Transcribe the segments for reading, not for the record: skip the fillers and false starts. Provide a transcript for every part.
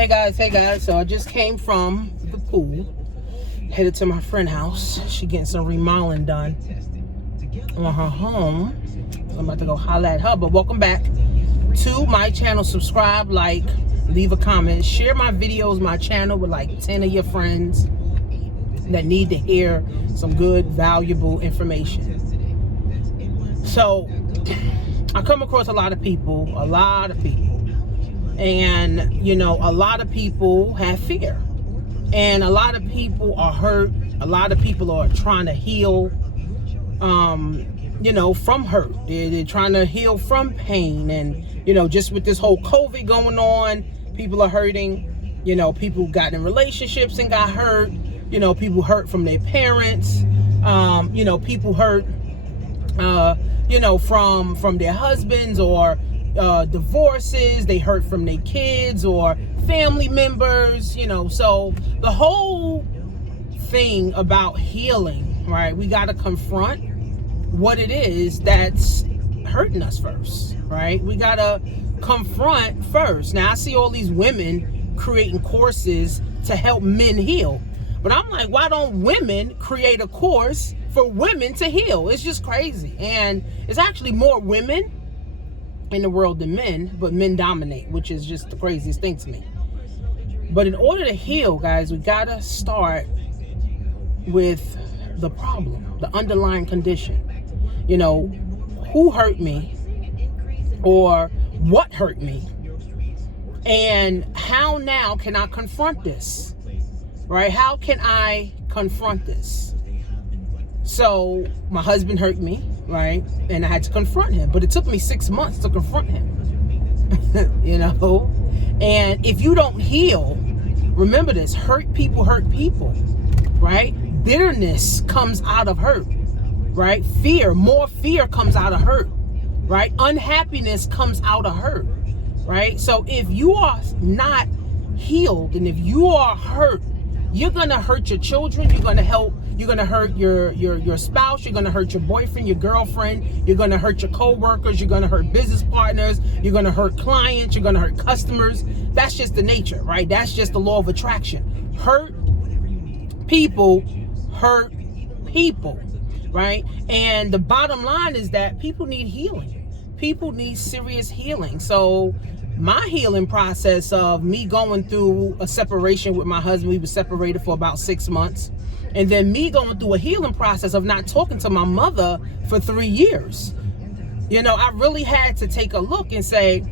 Hey guys, so I just came from the pool, headed to my friend's house. She getting some remodeling done on her home. So I'm about to go holler at her, but welcome back to my channel. Subscribe, like, leave a comment, share my videos, my channel with like 10 of your friends that need to hear some good, valuable information. So I come across a lot of people, and you know, a lot of people have fear, and a lot of people are hurt. A lot of people are trying to heal, you know, from hurt. They're trying to heal from pain, and you know, just with this whole COVID going on, people are hurting. You know, people got in relationships and got hurt. You know, people hurt from their parents. You know, people hurt, you know, from their husbands, or divorces. They hurt from their kids or family members, you know. So the whole thing about healing, right? We got to confront what it is that's hurting us first, right? We got to confront first. Now I see all these women creating courses to help men heal, but I'm like, why don't women create a course for women to heal? It's just crazy. And it's actually more women in the world than men, but men dominate, which is just the craziest thing to me. But in order to heal, guys, we gotta start with the problem, the underlying condition. You know, who hurt me, or what hurt me, and how now can I confront this, right? How can I confront this? So my husband hurt me, right? And I had to confront him, but it took me 6 months to confront him. You know, and if you don't heal, remember this: hurt people, right? Bitterness comes out of hurt, right? More fear comes out of hurt, right? Unhappiness comes out of hurt, right? So if you are not healed, and if you are hurt, you're gonna hurt your children. You're gonna hurt your spouse. You're gonna hurt your boyfriend, your girlfriend. You're gonna hurt your co-workers. You're gonna hurt business partners. You're gonna hurt clients. You're gonna hurt customers. That's just the nature, right? That's just the law of attraction. Hurt people, right? And the bottom line is that people need healing. People need serious healing. So my healing process of me going through a separation with my husband, we were separated for about 6 months. And then me going through a healing process of not talking to my mother for 3 years. You know, I really had to take a look and say,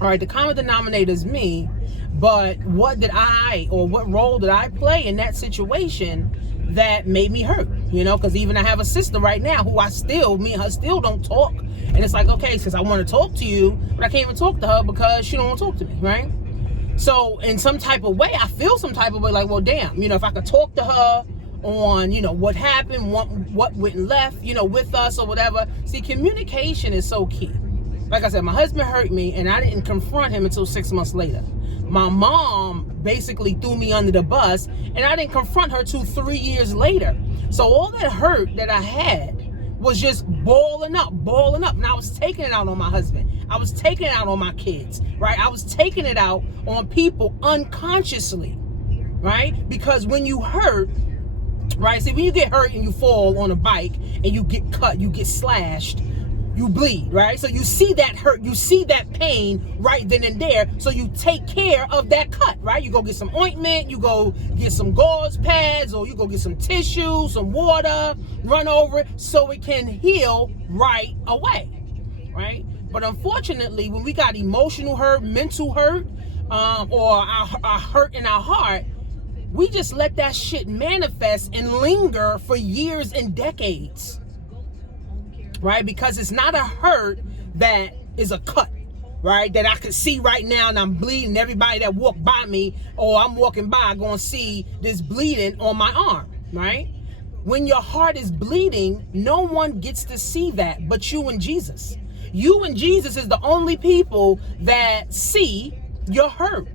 all right, the common denominator is me, but what role did I play in that situation that made me hurt? You know, because even I have a sister right now who me and her still don't talk. And it's like, okay, since I want to talk to you, but I can't even talk to her because she don't want to talk to me, right? So in some type of way, I feel some type of way, like, well, damn, you know, if I could talk to her on, you know, what happened, what went left, you know, with us or whatever. See, communication is so key. Like I said, my husband hurt me, and I didn't confront him until 6 months later. My mom basically threw me under the bus, and I didn't confront her till 3 years later. So all that hurt that I had was just balling up. And I was taking it out on my husband. I was taking it out on my kids, right? I was taking it out on people unconsciously, right? Because when you hurt, right? See, when you get hurt and you fall on a bike and you get cut, you get slashed, you bleed, right? So you see that hurt, you see that pain right then and there. So you take care of that cut, right? You go get some ointment, you go get some gauze pads, or you go get some tissue, some water, run over it so it can heal right away, right? But unfortunately, when we got emotional hurt, mental hurt, or our hurt in our heart, we just let that shit manifest and linger for years and decades, right? Because it's not a hurt that is a cut, right? That I can see right now and I'm bleeding. Everybody that walk by me, or I'm walking by, gonna see this bleeding on my arm, right? When your heart is bleeding, no one gets to see that but you and Jesus. You and Jesus is the only people that see your hurt,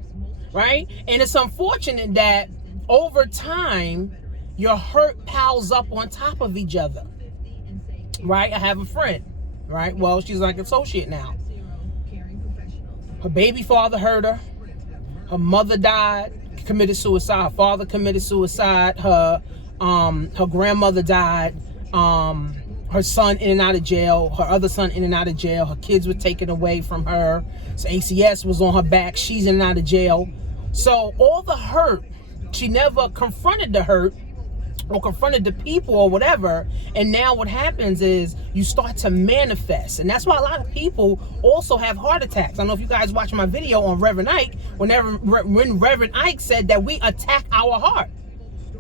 right? And it's unfortunate that over time, your hurt piles up on top of each other, right? I have a friend, right? Well, she's like an associate now. Her baby father hurt her. Her mother died, committed suicide. Her father committed suicide. Her grandmother died. Her son in and out of jail. Her other son in and out of jail. Her kids were taken away from her. So ACS was on her back. She's in and out of jail. So all the hurt, she never confronted the hurt or confronted the people or whatever. And now what happens is you start to manifest. And that's why a lot of people also have heart attacks. I don't know if you guys watched my video on Reverend Ike, when Reverend Ike said that we attack our heart.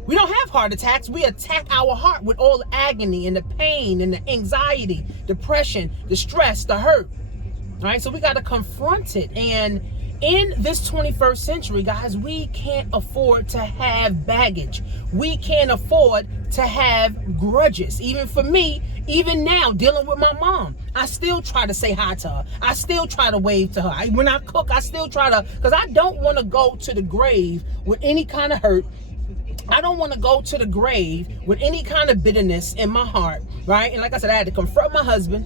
We don't have heart attacks. We attack our heart with all the agony and the pain and the anxiety, depression, the stress, the hurt. All right, so we got to confront it. And in this 21st century, guys, we can't afford to have baggage. We can't afford to have grudges. Even for me, even now, dealing with my mom, I still try to say hi to her. I still try to wave to her. When I cook, I still try to, because I don't want to go to the grave with any kind of hurt. I don't want to go to the grave with any kind of bitterness in my heart, right? And like I said, I had to confront my husband,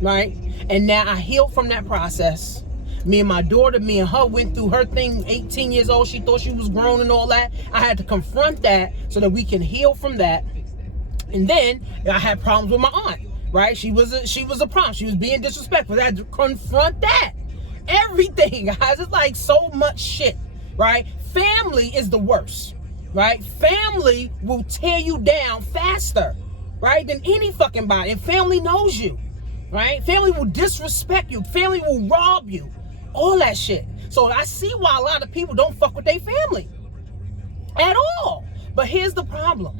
right? And now I healed from that process. Me and my daughter, me and her went through her thing, 18 years old. She thought she was grown and all that. I had to confront that so that we can heal from that. And then I had problems with my aunt, right? She was a problem. She was being disrespectful. I had to confront that. Everything, guys. It's like so much shit, right? Family is the worst. Right? Family will tear you down faster, right, than any fucking body. And family knows you, right? Family will disrespect you. Family will rob you. All that shit. So I see why a lot of people don't fuck with their family at all. But here's the problem.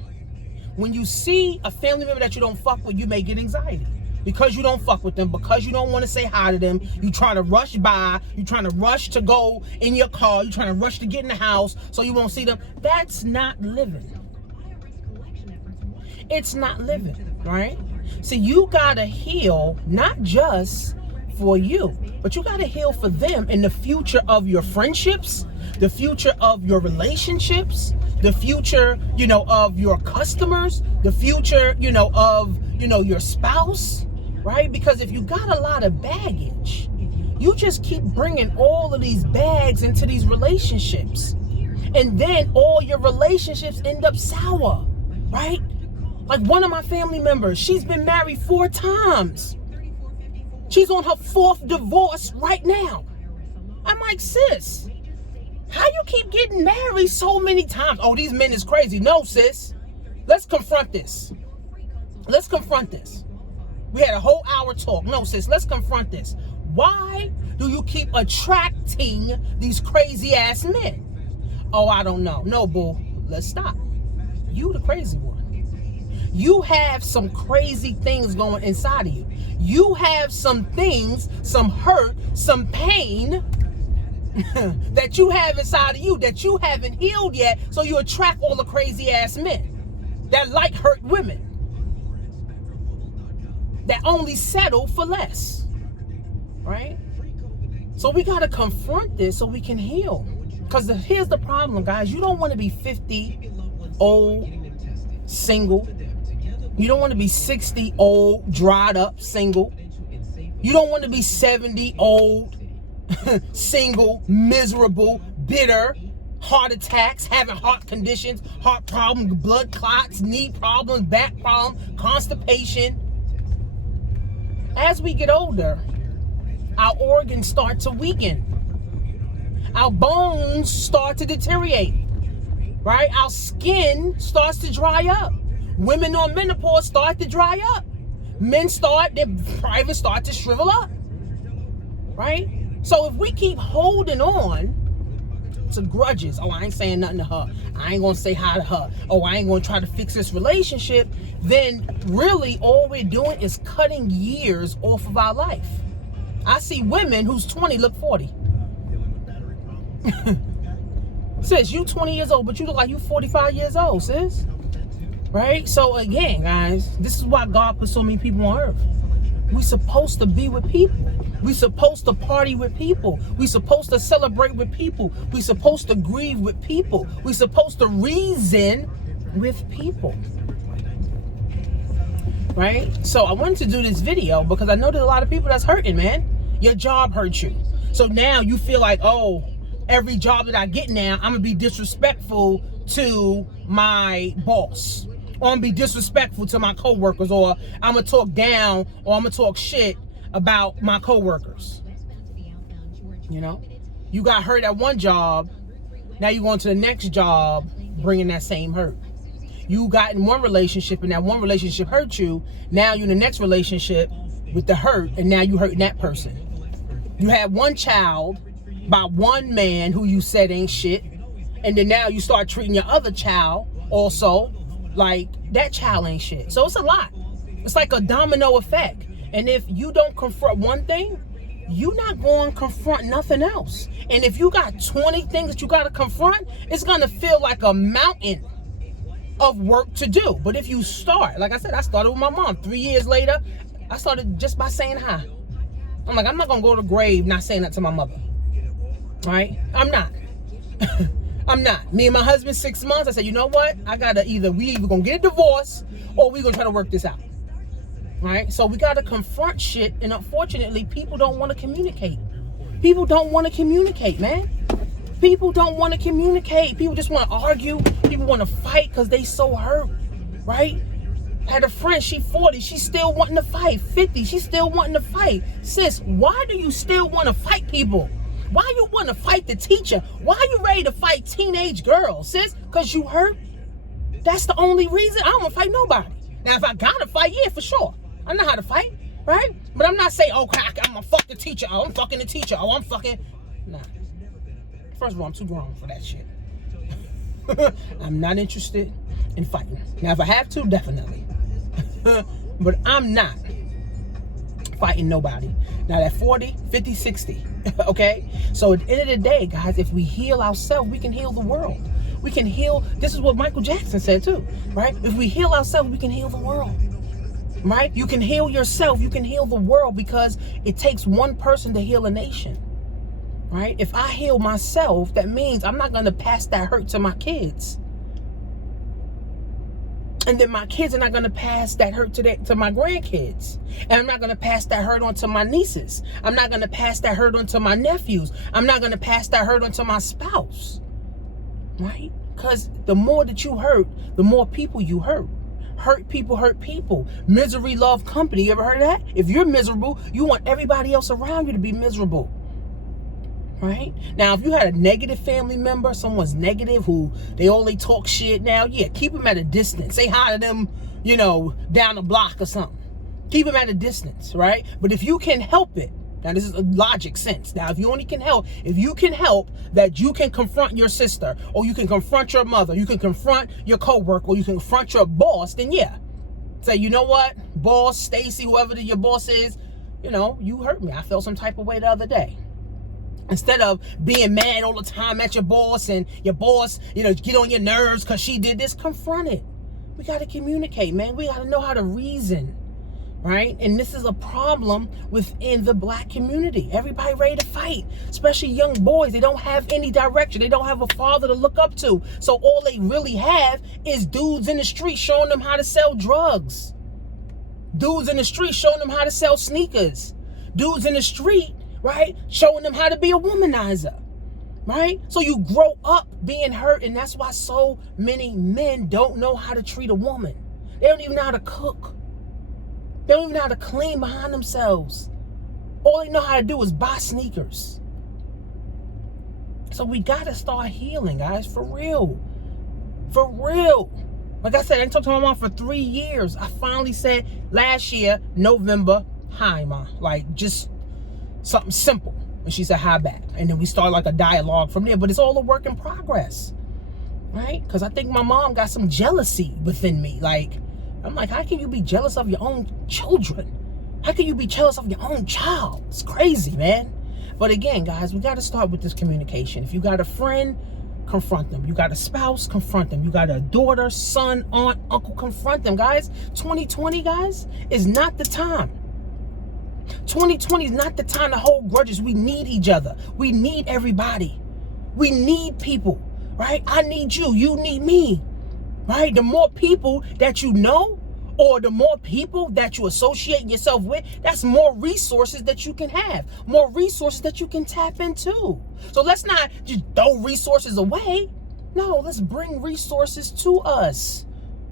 When you see a family member that you don't fuck with, you may get anxiety. Because you don't fuck with them, because you don't want to say hi to them, you try to rush by, you trying to rush to go in your car, you trying to rush to get in the house so you won't see them. That's not living. It's not living, right? So you gotta heal, not just for you, but you gotta heal for them in the future of your friendships, the future of your relationships, the future, of your customers, the future, of, your spouse. Right? Because if you got a lot of baggage, you just keep bringing all of these bags into these relationships. And then all your relationships end up sour, right? Like one of my family members, she's been married 4 times. She's on her 4th divorce right now. I'm like, sis, how you keep getting married so many times? Oh, these men is crazy. No, sis. Let's confront this. Let's confront this. We had a whole hour talk. No, sis, let's confront this. Why do you keep attracting these crazy ass men? Oh, I don't know. No, boo. Let's stop. You the crazy one. You have some crazy things going inside of you. You have some things, some hurt, some pain that you have inside of you that you haven't healed yet. So you attract all the crazy ass men that like hurt women, that only settle for less, right? So we got to confront this so we can heal. Because here's the problem, guys. You don't want to be 50, old, single. You don't want to be 60, old, dried up, single. You don't want to be 70, old, single, miserable, bitter, heart attacks, having heart conditions, heart problems, blood clots, knee problems, back problems, constipation. As we get older, our organs start to weaken. Our bones start to deteriorate, right? Our skin starts to dry up. Women on menopause start to dry up. Men their privates start to shrivel up, right? So if we keep holding on to grudges, oh, I ain't saying nothing to her, I ain't gonna say hi to her, oh, I ain't gonna try to fix this relationship, then really all we're doing is cutting years off of our life. I see women who's 20 look 40. Sis, you 20 years old, but you look like you 45 years old, sis. Right? So again, guys, this is why God put so many people on earth. We're supposed to be with people. We're supposed to party with people. We're supposed to celebrate with people. We're supposed to grieve with people. We're supposed to reason with people. Right? So I wanted to do this video because I know there's a lot of people that's hurting, man. Your job hurts you. So now you feel like, oh, every job that I get now, I'm gonna be disrespectful to my boss, or I'm gonna be disrespectful to my coworkers, or I'm gonna talk down, or I'm gonna talk shit about my coworkers. You know, you got hurt at one job, now you going to the next job bringing that same hurt. You got in one relationship and that one relationship hurt you, now you in the next relationship with the hurt, and now you hurting that person. You had one child by one man who you said ain't shit, and then now you start treating your other child also like that child ain't shit. So it's a lot. It's like a domino effect. And if you don't confront one thing, you're not going to confront nothing else. And if you got 20 things that you got to confront, it's going to feel like a mountain of work to do. But if you start, like I said, I started with my mom. 3 years later, I started just by saying hi. I'm like, I'm not going to go to the grave not saying that to my mother. Right? I'm not. I'm not. Me and my husband, 6 months, I said, you know what? We either going to get a divorce or we going to try to work this out. Right? So we got to confront shit. And unfortunately, people don't want to communicate. People don't want to communicate, man. People don't want to communicate. People just want to argue. People want to fight because they so hurt. Right? Had a friend, she 40, she's still wanting to fight. 50, she's still wanting to fight. Sis, why do you still want to fight people? Why you want to fight the teacher? Why are you ready to fight teenage girls, sis? Because you hurt? That's the only reason. I don't want to fight nobody. Now, if I got to fight, yeah, for sure. I know how to fight, right? But I'm not saying, oh, I'm going to fuck the teacher. Oh, I'm fucking the teacher. Oh, I'm fucking... Nah. First of all, I'm too grown for that shit. I'm not interested in fighting. Now, if I have to, definitely. But I'm not fighting nobody. Now, at 40, 50, 60, okay? So at the end of the day, guys, if we heal ourselves, we can heal the world. We can heal. This is what Michael Jackson said too, right? If we heal ourselves, we can heal the world. Right? You can heal yourself. You can heal the world, because it takes one person to heal a nation. Right? If I heal myself, that means I'm not going to pass that hurt to my kids. And then my kids are not going to pass that hurt to my grandkids. And I'm not going to pass that hurt on to my nieces. I'm not going to pass that hurt on to my nephews. I'm not going to pass that hurt on to my spouse. Right? Because the more that you hurt, the more people you hurt. Hurt people hurt people. Misery love company. You ever heard of that? If you're miserable, you want everybody else around you to be miserable. Right? Now, if you had a negative family member, someone's negative, who they only talk shit now, yeah, keep them at a distance. Say hi to them, down the block or something. Keep them at a distance, right? But if you can help it, now this is a logic sense. Now, if you can help that you can confront your sister, or you can confront your mother, you can confront your coworker, or you can confront your boss, then yeah. Say, you know what, boss, Stacy, whoever your boss is, you hurt me. I felt some type of way the other day. Instead of being mad all the time at your boss, and your boss, get on your nerves because she did this, confront it. We got to communicate, man. We got to know how to reason. Right? And this is a problem within the black community. Everybody ready to fight, especially young boys. They don't have any direction. They don't have a father to look up to. So all they really have is dudes in the street showing them how to sell drugs. Dudes in the street showing them how to sell sneakers. Dudes in the street, right, showing them how to be a womanizer. Right? So you grow up being hurt, and that's why so many men don't know how to treat a woman. They don't even know how to cook. They don't even know how to clean behind themselves. All they know how to do is buy sneakers. So we got to start healing, guys, for real. For real. Like I said, I didn't talk to my mom for 3 years. I finally said last year, November, hi, Ma. Like, just something simple. And she said, hi back. And then we started like a dialogue from there. But it's all a work in progress. Right? Because I think my mom got some jealousy within me. I'm like, how can you be jealous of your own children? How can you be jealous of your own child? It's crazy, man. But again, guys, we got to start with this communication. If you got a friend, confront them. You got a spouse, confront them. You got a daughter, son, aunt, uncle, confront them, guys. 2020, guys, is not the time. 2020 is not the time to hold grudges. We need each other. We need everybody. We need people, right? I need you. You need me. Right? The more people that you know, or the more people that you associate yourself with, that's more resources that you can have, more resources that you can tap into. So let's not just throw resources away. No, let's bring resources to us,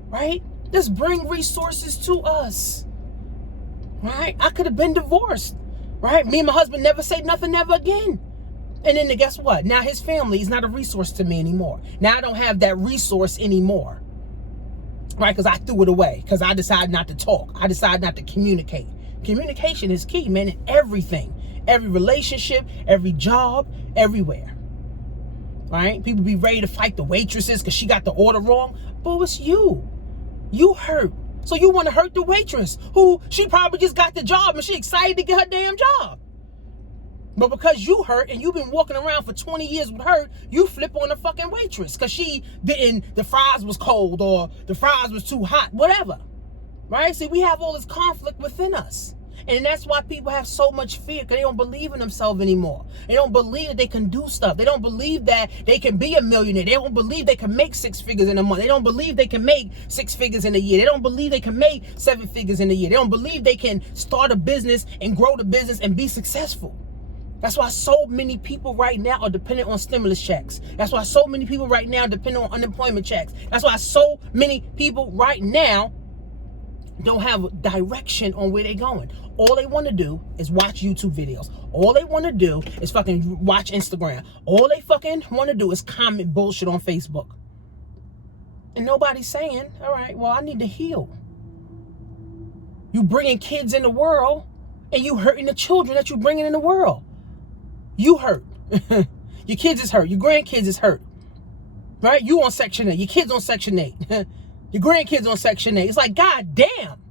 right? Let's bring resources to us, right? I could have been divorced, right? Me and my husband never say nothing ever again. And then guess what? Now his family is not a resource to me anymore. Now I don't have that resource anymore, right? Because I threw it away, because I decided not to talk. I decided not to communicate. Communication is key, man, in everything. Every relationship, every job, everywhere, right? People be ready to fight the waitresses because she got the order wrong. But it's you. You hurt. So you want to hurt the waitress who she probably just got the job and she excited to get her damn job. But because you hurt and you've been walking around for 20 years with hurt, you flip on the fucking waitress because the fries was cold or the fries was too hot, whatever. Right? See, we have all this conflict within us. And that's why people have so much fear, because they don't believe in themselves anymore. They don't believe that they can do stuff. They don't believe that they can be a millionaire. They don't believe they can make 6 figures in a month. They don't believe they can make 6 figures in a year. They don't believe they can make 7 figures in a year. They don't believe they can start a business and grow the business and be successful. That's why so many people right now are dependent on stimulus checks. That's why so many people right now depend on unemployment checks. That's why so many people right now don't have direction on where they're going. All they want to do is watch YouTube videos. All they want to do is fucking watch Instagram. All they fucking want to do is comment bullshit on Facebook. And nobody's saying, all right, well, I need to heal. You bringing kids in the world and you hurting the children that you bringing in the world. You hurt. Your kids is hurt. Your grandkids is hurt. Right? You on Section 8. Your kids on Section 8. Your grandkids on Section 8. It's like, God damn.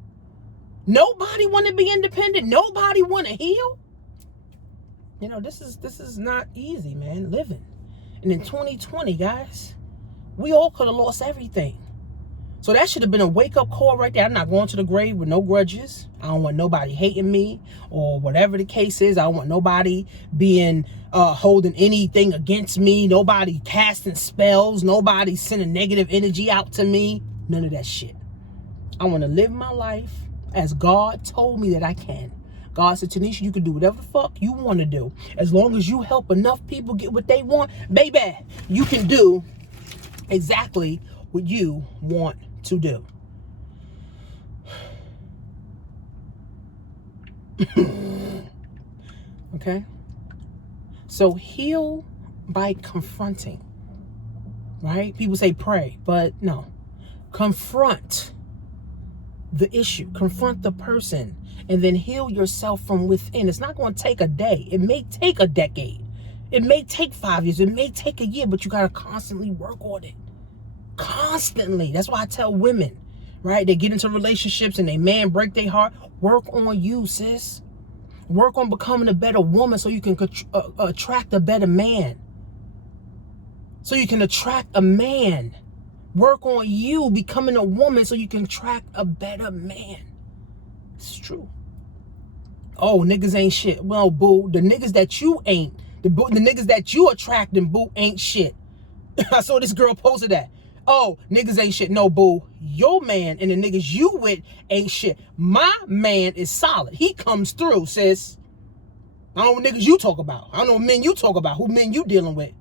Nobody want to be independent. Nobody want to heal. You know, this is not easy, man, living. And in 2020, guys, we all could have lost everything. So that should have been a wake-up call right there. I'm not going to the grave with no grudges. I don't want nobody hating me or whatever the case is. I don't want nobody being holding anything against me. Nobody casting spells. Nobody sending negative energy out to me. None of that shit. I want to live my life as God told me that I can. God said, Tanisha, you can do whatever the fuck you want to do. As long as you help enough people get what they want, baby, you can do exactly what you want to do. Okay? So heal by confronting. Right? People say pray, but no. Confront the issue. Confront the person. And then heal yourself from within. It's not going to take a day. It may take a decade. It may take 5 years. It may take a year, but you got to constantly work on it. Constantly. That's why I tell women, right? They get into relationships and they man break their heart. Work on you, sis. Work on becoming a better woman so you can attract a better man. So you can attract a man. Work on you becoming a woman so you can attract a better man. It's true. Oh, niggas ain't shit. Well, boo, the niggas that you ain't, the niggas that you attracting, boo, ain't shit. I saw this girl posted that. Oh, niggas ain't shit. No, boo. Your man and the niggas you with ain't shit. My man is solid. He comes through, sis. I don't know what niggas you talk about. I don't know what men you talk about. Who men you dealing with.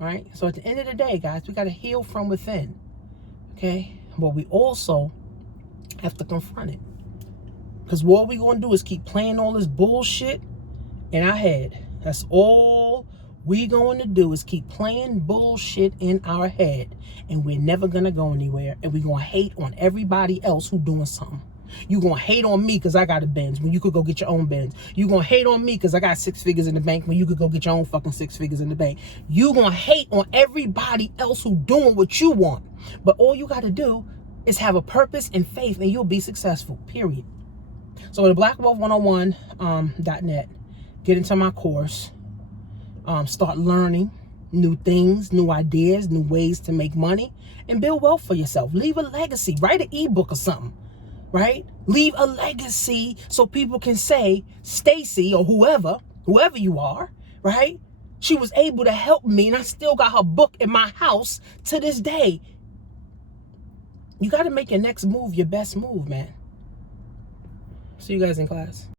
Right? So at the end of the day, guys, we got to heal from within. Okay? But we also have to confront it. Because what we going to do is keep playing all this bullshit in our head. That's all we going to do is keep playing bullshit in our head. And we're never going to go anywhere. And we're going to hate on everybody else who doing something. You going to hate on me because I got a Benz when you could go get your own Benz. You going to hate on me because I got 6 figures in the bank when you could go get your own fucking 6 figures in the bank. You going to hate on everybody else who doing what you want. But all you got to do is have a purpose and faith and you'll be successful, period. So go to blackwealth101.net, get into my course, start learning new things, new ideas, new ways to make money, and build wealth for yourself. Leave a legacy. Write an ebook or something, right? Leave a legacy so people can say, Stacy or whoever you are, right? She was able to help me and I still got her book in my house to this day. You got to make your next move your best move, man. See you guys in class.